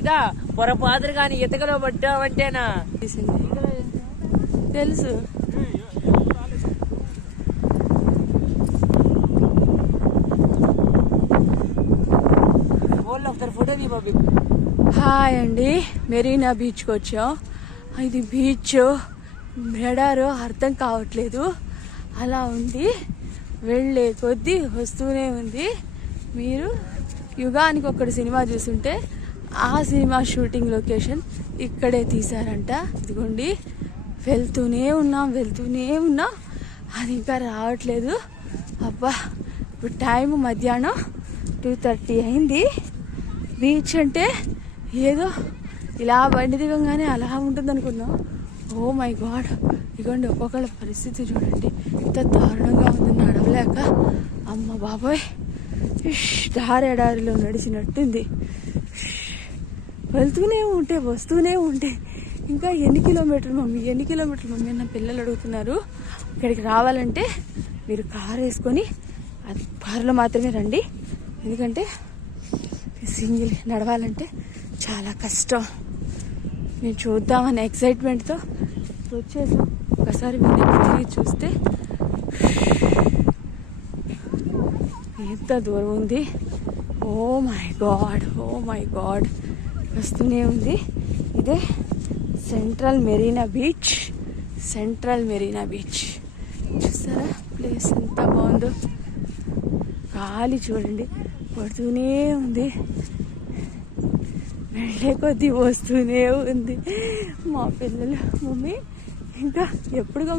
ఇదా పొరపాదురు కానీ ఇతకలో పడ్డావంటేనా తెలుసు. హాయ్ అండి, మెరీనా బీచ్కి వచ్చాం. ఇది బీచ్ మెడారో అర్థం కావట్లేదు, అలా ఉంది. వెళ్ళే కొద్దీ వస్తూనే ఉంది. మీరు యుగానికి ఒక్కటి సినిమా చూస్తుంటే ఆ సినిమా షూటింగ్ లొకేషన్ ఇక్కడే తీశారంట. ఇదిగోండి, వెళ్తూనే ఉన్నాం అది ఇంకా రావట్లేదు. అబ్బా, ఇప్పుడు టైం మధ్యాహ్నం 2:30 అయింది. బీచ్ అంటే ఏదో ఇలా బండి దిగంగానే అలా ఉంటుంది అనుకున్నాం. ఓ మై గాడ్, ఇదిగోండి ఒక్కొక్కళ్ళ పరిస్థితి చూడండి, ఎంత దారుణంగా ఉంది. నడవలేక అమ్మ బాబోయ్, ఎడారిలో నడిచినట్టుంది. వెళ్తూనే ఉంటే వస్తూనే ఉంటే ఇంకా ఎన్ని కిలోమీటర్లు మమ్మీ అన్న పిల్లలు అడుగుతున్నారు. ఇక్కడికి రావాలంటే మీరు కారు వేసుకొని అది కారులో మాత్రమే రండి, ఎందుకంటే సింగిల్ నడవాలంటే చాలా కష్టం. నేను చూద్దామని ఎక్సైట్మెంట్తో వచ్చేసాం. ఒకసారి వెనక్కి తిరిగి చూస్తే ఎంత దూరం ఉంది. ఓ మై గాడ్, వస్తూనే ఉంది. ఇదే సెంట్రల్ మెరీనా బీచ్. చూసారా ప్లేస్ ఎంత బాగుందో. గాలి చూడండి పడుతూనే ఉంది, వెళ్ళే కొద్దీ వస్తూనే ఉంది. మా పిల్లలు మమ్మీ ఇంకా ఎప్పుడుగా